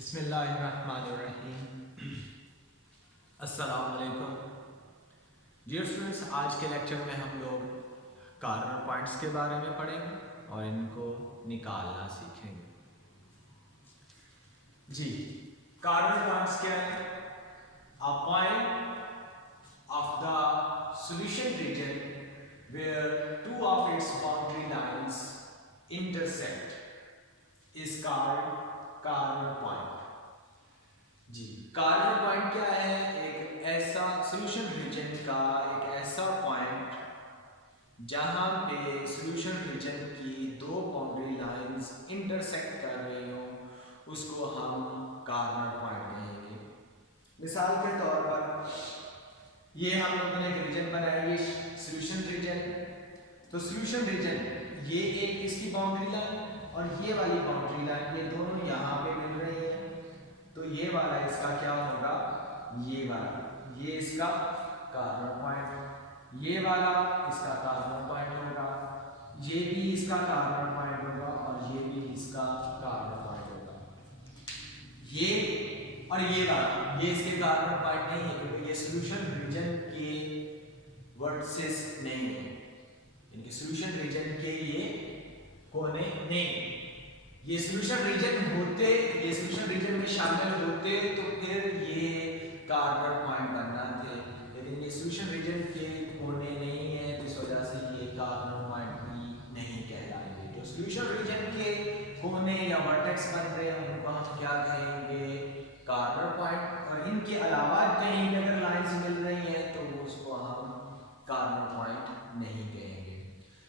बिस्मिल्लाहिर्रहमानिर्रहीम। अस्सलाम वालेकुम डियर स्टूडेंट्स, आज के लेक्चर में हम लोग कार्बन पॉइंट्स के बारे में पढ़ेंगे और इनको निकालना सीखेंगे। जी, कार्बन पॉइंट्स क्या है? A point of the solution region where two of its boundary lines intersect is called corner point. जी, कार्बन पॉइंट क्या है? एक ऐसा सॉल्यूशन रीजन का एक ऐसा पॉइंट जहां पे सॉल्यूशन रीजन की दो बाउंड्री लाइंस इंटरसेक्ट कर रही हो, उसको हम कार्बन पॉइंट कहेंगे। मिसाल के तौर पर ये हम लोगों ने एक रीजन बनाया, ये सॉल्यूशन रीजन। तो सॉल्यूशन रीजन ये एक इसकी बाउंड्री लाइन और ये वाली बाउंड्री लाइन, ये दोनों यहाँ पे मिल रही है। तो ये वाला इसका क्या होगा? ये वाला, ये इसका कार्बन पॉइंट, ये वाला इसका कार्बन पॉइंट होगा, ये भी इसका कार्बन पॉइंट होगा और ये भी इसका कार्बन पॉइंट होगा। ये और ये वाला, ये इसके कार्बन पॉइंट नहीं है क्योंकि ये सॉल्यूशन रीजन के वर्टिसेस नहीं है, इनके सॉल्यूशन रीजन के ये कोने नहीं। ये सॉल्यूशन रीजन होते, ये सॉल्यूशन रीजन में शामिल होते तो फिर ये कार्बन पॉइंट बनना थे, लेकिन ये सॉल्यूशन रीजन के कोने नहीं है, तो इस वजह से ये कार्बन पॉइंट भी नहीं कहलाएंगे। जो सॉल्यूशन रीजन के कोने या वर्टेक्स बन रहे हैं उनको हम क्या कहेंगे? Carbon point. और इनके अलावा कहीं अगर लाइंस मिल रही हैं तो उसको हम कार्बन पॉइंट नहीं कहेंगे।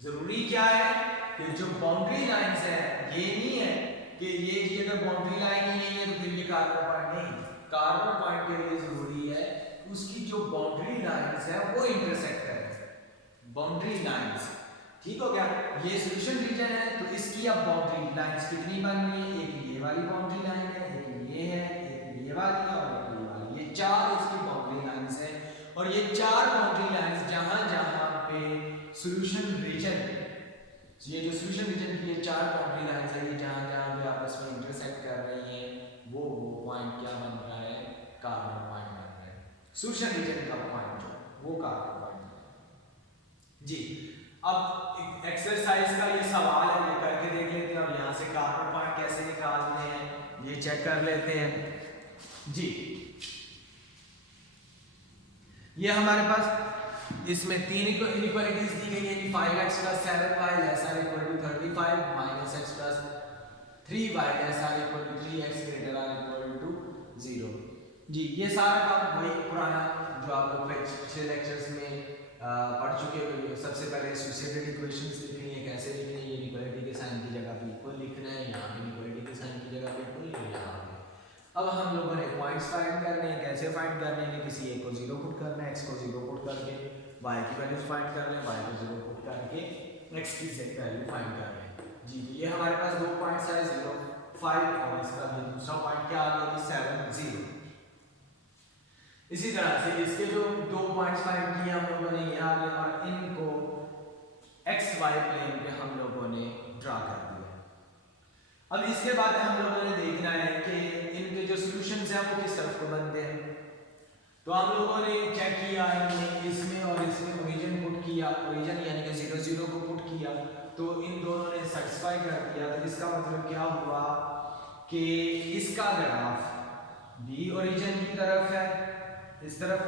जरूरी क्या है कि जो बाउंड्री लाइंस है, ये नहीं है कि ये अगर बाउंड्री लाइन ही नहीं है तो फिर ये कार्बन पॉइंट नहीं। कार्बन पॉइंट के लिए जरूरी है उसकी जो बाउंड्री लाइंस है वो इंटरसेक्ट करे, बाउंड्री लाइंस। ठीक हो गया? ये सॉल्यूशन रीजन है तो इसकी अब बाउंड्री लाइंस कितनी बन रही है? एक ये वाली बाउंड्री लाइन है, एक ये है, एक ये वाली है और एक ये वाली। ये चार इसकी बाउंड्री लाइंस है और ये चार बाउंड्री लाइंस जहां जहां पे सॉल्यूशन रीजन, ये जो सॉल्यूशन रीजन की ये चार बाउंड्री लाइंस है, ये जहां जहां पे आपस में इंटरसेक्ट कर रही हैं, वो पॉइंट क्या बन रहा है? कार्बन पॉइंट बन रहा है। सॉल्यूशन रीजन का पॉइंट जो वो कार्बन पॉइंट है। जी, अब एक्सरसाइज का ये सवाल है, ये करके देख लेते हैं और यहाँ से कार्बन पॉइंट कैसे निकालते हैं ये चेक कर लेते हैं। जी, ये हमारे पास इसमें तीन इनइक्वालिटीज दी गई है, 5x + 7y ≤ 35 -x + 3y ≤ 3x ≥ 0। जी, ये सारा काम वही पुराना जो आप लोग पिछले लेक्चर्स में पढ़ चुके हो। सबसे पहले एसोसिएटेड इक्वेशंस लिखनी है, कैसे लिखनी है? इनइक्वालिटी के साइन की जगह पे इक्वल लिखना है, यहाँ पे इनइक्वालिटी के साइन की जगह पे इक्वल लिखना है। अब हम लोगों ने पॉइंट्स फाइंड करने हैं। कैसे फाइंड करने हैं? किसी एक को 0 पुट करना है, x को 0 पुट करके y की वैल्यू फाइंड करना है, y को 0 पुट करके x की वैल्यू फाइंड करना है। जी, ये हमारे पास दो पॉइंट्स है, 0 5 और इसका भी दूसरा पॉइंट क्या आ गया? 7 0। इसी तरह से इसके जो दो पॉइंट्स फाइंड किए हम लोगों ने, ये आ गए और इनको एक्स वाई प्लेन पे हम लोगों ने ड्रा कर दिया। अब इसके बाद हम लोगों ने देखना है कि इनके जो सॉल्यूशंस हैं वो किस तरफ को बनते हैं। तो हम लोगों ने चेक किया, इसमें और इसमें ओरिजिन पुट किया, ओरिजिन यानी कि 0 0 को पुट किया तो इन दोनों ने सेटिस्फाई कर दिया। तो इसका मतलब क्या हुआ कि इसका ग्राफ भी ओरिजिन की तरफ है, इस तरफ,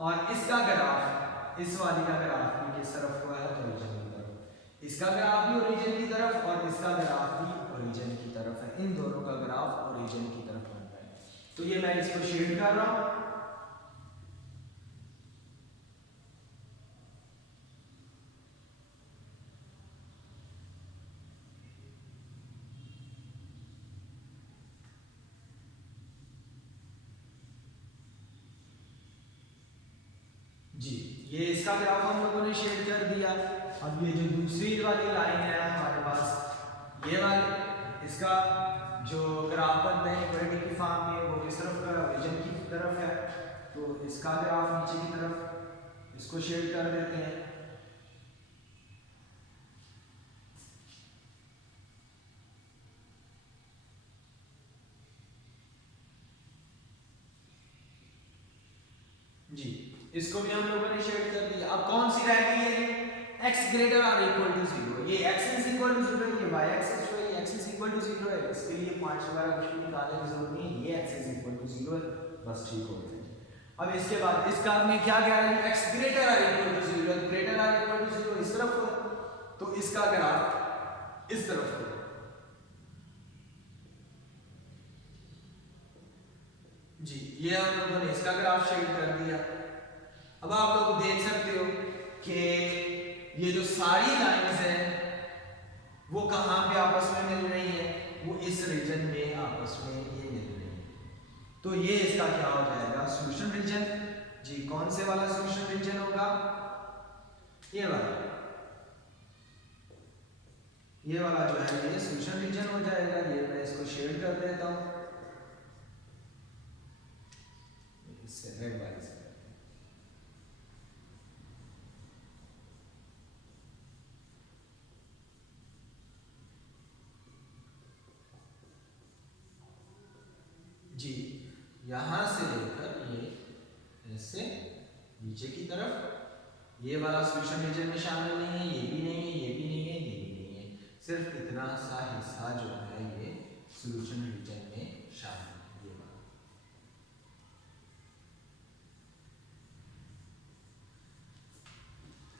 और इसका ग्राफ, इस वाली का ग्राफ भी किस तरफ हुआ है? ओरिजिन की तरफ। इसका ग्राफ भी ओरिजिन की तरफ और इसका ग्राफ भी ओरिजिन की तरफ है। इन दोनों का ग्राफ ओरिजिन की तरफ बन रहा है। तो ये मैं इसको शेड कर रहा हूं। जी, ये इसका ग्राफ हम लोगों ने शेड कर दिया। अब ये जो दूसरी वाली लाइन है हमारे पास, ये वाली, इसका जो ग्राफ बनता है इक्वालिटी की फॉर्म में, वो किस तरफ का? ओरिजिन की तरफ है। तो इसका ग्राफ नीचे की तरफ, इसको शेड कर देते हैं। जी, इसको भी हम लोगों ने शेड कर दिया। अब कौन सी रह गई है? x ग्रेटर और इक्वल टू 0। ये x इज इक्वल टू 0, ये y एक्सिस जो है ये x इज इक्वल टू 0 है। इसके लिए पॉइंट्स वगैरह कुछ भी निकालने की जरूरत नहीं है, ये x इज इक्वल टू 0 है, बस ठीक हो गया। अब इसके बाद इस काम में क्या कह रहा है? x ग्रेटर और इक्वल टू 0, ग्रेटर और इक्वल टू 0 इस तरफ हो, तो इसका ग्राफ इस तरफ हो। जी, ये हम लोगों ने इसका ग्राफ शेड कर दिया। अब आप लोग देख सकते हो कि ये जो सारी लाइंस हैं वो कहाँ पे आपस में मिल रही हैं? वो इस रीजन में आपस में ये मिल रही है। तो ये इसका क्या हो जाएगा? Solution region. जी, कौन से वाला सॉल्यूशन रीजन होगा? ये वाला। ये वाला जो है ये सॉल्यूशन रीजन हो जाएगा। ये मैं इसको शेड कर देता हूँ, इससे रेड वाले से करते हैं। जी, यहां से लेकर ये ऐसे नीचे की तरफ ये वाला सॉल्यूशन रीजन में शामिल नहीं है, ये भी नहीं है, ये भी नहीं है, ये भी नहीं है। सिर्फ इतना सा हिस्सा जो है ये सॉल्यूशन रीजन में शामिल है, ये वाला।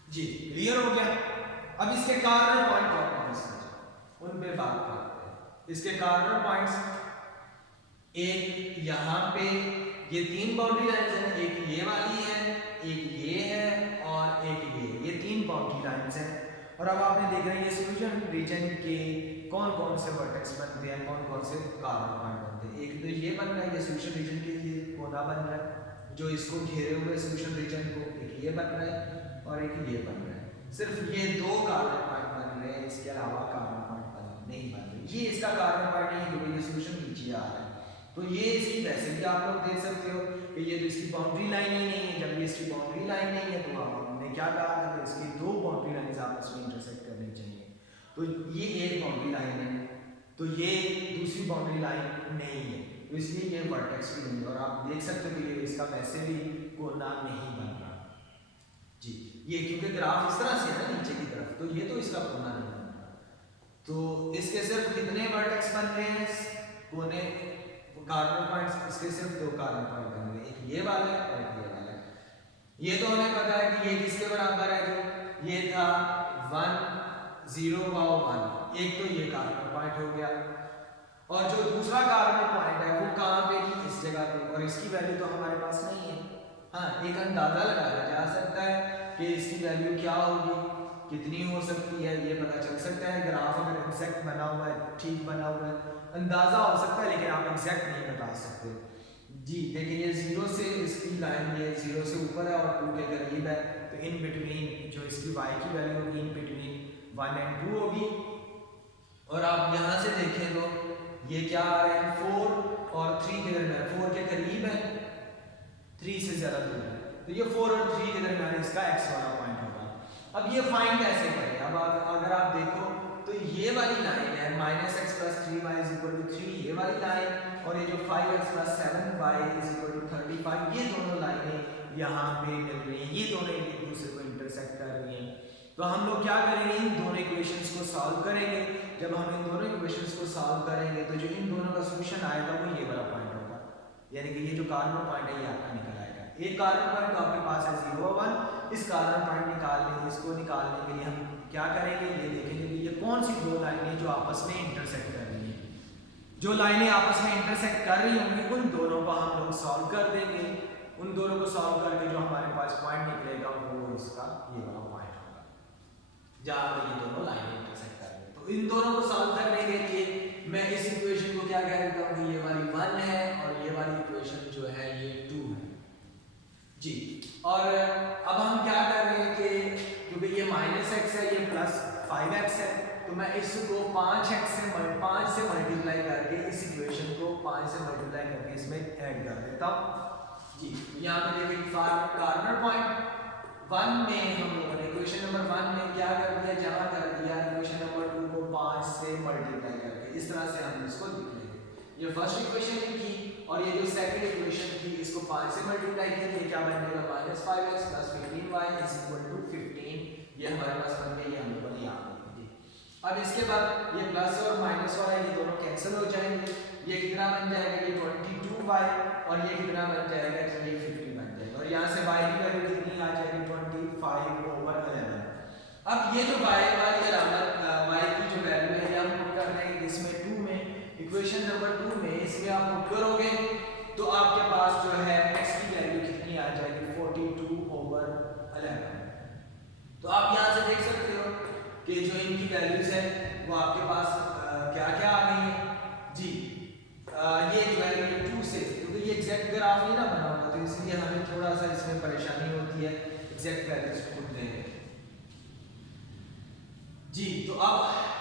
जी, क्लियर हो गया। अब इसके कार्नर पॉइंट कौन से हैं उन पे बात करते हैं। इसके कार्नर पॉइंट्स एक यहाँ पे ये तीन बाउंड्री लाइंस हैं, एक ये वाली है, एक ये है और एक ये तीन बाउंड्री लाइंस हैं। और अब आपने देखा ये सॉल्यूशन रीजन के कौन कौन से वर्टेक्स बनते हैं, कौन कौन से कार्नर पॉइंट बनते हैं। एक तो ये बन रहा है, ये सॉल्यूशन रीजन के ये कोना बन रहा है जो इसको घेरे हुए सॉल्यूशन रीजन को, एक ये बन रहा है और एक ये बन रहा है। सिर्फ ये दो कार्नर पॉइंट बन रहे हैं, इसके अलावा कार्नर पॉइंट नहीं बन रहे। ये इसका कार्नर पॉइंट नहीं है क्योंकि ये सॉल्यूशन नीचे आ रहा है। तो ये इसकी वैसे भी आप लोग देख सकते हो कि ये तो इसकी बाउंड्री लाइन ही नहीं है। जब ये इसकी बाउंड्री लाइन नहीं है तो आपने क्या कहा था कि इसकी दो बाउंड्री लाइंस आपस में इंटरसेक्ट करनी चाहिए। तो ये एक बाउंड्री लाइन है, तो ये दूसरी बाउंड्री लाइन नहीं है, तो इसलिए ये वर्टेक्स भी नहीं है। और आप देख सकते हो कि ये इसका वैसे भी कोना नहीं बन रहा। जी, ये क्योंकि ग्राफ इस तरह से है ना नीचे की तरफ, तो ये तो इसका कोना नहीं बन रहा। तो इसके सिर्फ कितने वर्टेक्स बन रहे हैं कोने कार्नर पॉइंट्स? इसके सिर्फ दो कार्नर पॉइंट बन रहे हैं, एक ये वाला है और एक ये वाला है। ये तो हमें पता है कि ये किसके बराबर है, जो ये था 1 0 1, एक तो ये कार्नर पॉइंट हो गया। और जो दूसरा कार्नर पॉइंट है वो कहाँ पे कि इस जगह पे, और इसकी वैल्यू तो हमारे पास नहीं है। हाँ, एक अंदाजा लगाया जा सकता है कि इसकी वैल्यू क्या होगी, कितनी हो सकती है, ये पता चल सकता है। ग्राफ अगर एग्जैक्ट बना हुआ है, ठीक बना हुआ है, अंदाजा हो सकता है, लेकिन आप एग्जैक्ट नहीं बता सकते। जी देखिए, ये 0 से इसकी लाइन ये 0 से ऊपर है और 2 के करीब है, तो इन बिटवीन जो इसकी y की वैल्यू होगी इन बिटवीन 1 और 2 होगी। और आप यहाँ से देखें तो ये क्या आ रहा है, 4 और 3 के दरमियान, 4 के करीब है, 3 से ज़्यादा दूर है, तो ये 4 और 3 के दरमियान इसका x वाला पॉइंट होगा। अब ये फाइंड कैसे करें? अब अगर आप देखो तो ये वाली लाइन है -x + 3y = 3, ये वाली लाइन, और ये जो 5x + 7y = 35, ये दोनों लाइनें यहाँ पे मिल रही हैं, ये दोनों एक दूसरे को इंटरसेक्ट कर रही हैं। तो हम लोग क्या करेंगे, इन दोनों इक्वेशंस को सॉल्व करेंगे। जब हम इन दोनों इक्वेशंस को सॉल्व करेंगे तो जो इन दोनों का सॉल्यूशन आएगा वो ये वाला पॉइंट होगा, यानी कि ये जो कार्नर पॉइंट है ये आपका निकल आएगा। एक कार्नर पॉइंट तो आपके पास है 0 1, इस कार्नर पॉइंट इसको निकालने के लिए हम क्या करेंगे, ये देखेंगे कि ये कौन सी दो लाइनें जो आपस में इंटरसेक्ट कर रही हैं। जो लाइनें आपस में इंटरसेक्ट कर रही होंगी उन दोनों को हम लोग सॉल्व कर देंगे। उन दोनों को सॉल्व करके जो हमारे पास पॉइंट निकलेगा वो इसका ये वाला पॉइंट होगा जहां पर ये दोनों लाइनें इंटरसेक्ट कर रही हैं। तो इन दोनों को सॉल्व करने के लिए मैं इस इक्वेशन को क्या कह देता हूँ कि ये वाली 1 है और ये वाली इक्वेशन जो है ये 2 है। जी, और अब हम क्या कर रहे हैं कि क्योंकि ये -x है, ये +5x है, तो मैं इसको 5 से मल्टीप्लाई करके इस इक्वेशन को 5 से मल्टीप्लाई करके इसमें ऐड कर देता हूँ। जी, यहाँ पे देखिए कार्नर पॉइंट 1 में हम लोगों ने इक्वेशन नंबर 1 में क्या कर दिया, जमा कर दिया इक्वेशन नंबर 2 को 5 से मल्टीप्लाई करके, इस तरह से हम इसको लिख लेंगे। ये फर्स्ट इक्वेशन लिखी और ये जो सेकंड इक्वेशन थी इसको 5 से मल्टीप्लाई किया, ये क्या बन जाएगा -5x + 15y = 15। ये हमारे पास बन गया, ये हम लोगों ने याद रखा जी। अब इसके बाद ये प्लस और माइनस वाला ये दोनों कैंसिल हो जाएंगे, ये कितना बन जाएगा, ये 22y और ये कितना बन जाएगा, ये 50 बन जाएगा और यहाँ से y की वैल्यू कितनी आ जाएगी 25/11। अब ये जो y वाली अलामत y की जो वैल्यू है ये हम पुट कर देंगे इसमें 2 में, इक्वेशन नंबर 2 में इसमें आप पुट करोगे तो आपके पास जो है x की वैल्यू कितनी आ जाएगी 42/11। तो आप यहाँ से देख सकते हो कि जो इनकी वैल्यूज है वो आपके पास क्या क्या आ गई है जी। ये जो है 2 से, क्योंकि ये एग्जैक्ट ग्राफ नहीं ना बना हुआ तो इसलिए हमें थोड़ा सा इसमें परेशानी होती है एग्जैक्ट वैल्यूज पुट देने जी। तो अब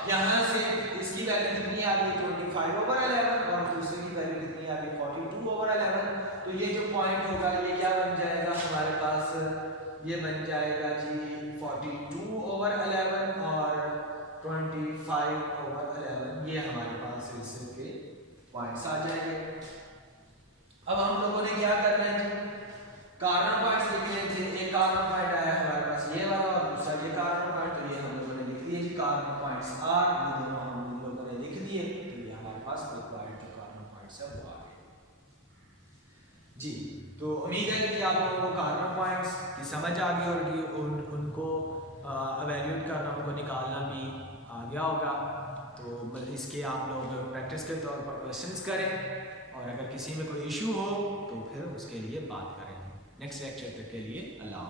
यहाँ से इसकी वैल्यू कितनी आ गई 25/11 और दूसरे की वैल्यू कितनी आ गई 42/11। तो ये जो पॉइंट होगा ये क्या बन जाएगा हमारे पास, ये बन जाएगा जी 42/11 और 25/11, ये हमारे पास इसके पॉइंट्स आ जाएंगे। अब हम लोगों ने क्या करना है जी, कार्बन पॉइंट्स लिखने थे। एक कार्बन पॉइंट आया हमारे पास ये वाला और दूसरा ये कार्बन पॉइंट, तो ये हम लोगों ने लिख दिए जी कार्बन पॉइंट्स आर, ये दोनों हम लोगों ने लिख दिए, तो ये हमारे पास रिक्वायर्ड जो कार्बन पॉइंट्स है वो आ गए जी। तो उम्मीद है कि आप लोगों को कार्बन पॉइंट्स की समझ आ गई और उनको इवैल्यूएट करना, उनको निकालना भी आ गया होगा। तो इसके आप लोग प्रैक्टिस के तौर पर क्वेश्चंस करें और अगर किसी में कोई इशू हो तो फिर उसके लिए बात करें। नेक्स्ट लेक्चर तक के लिए अल्लाह।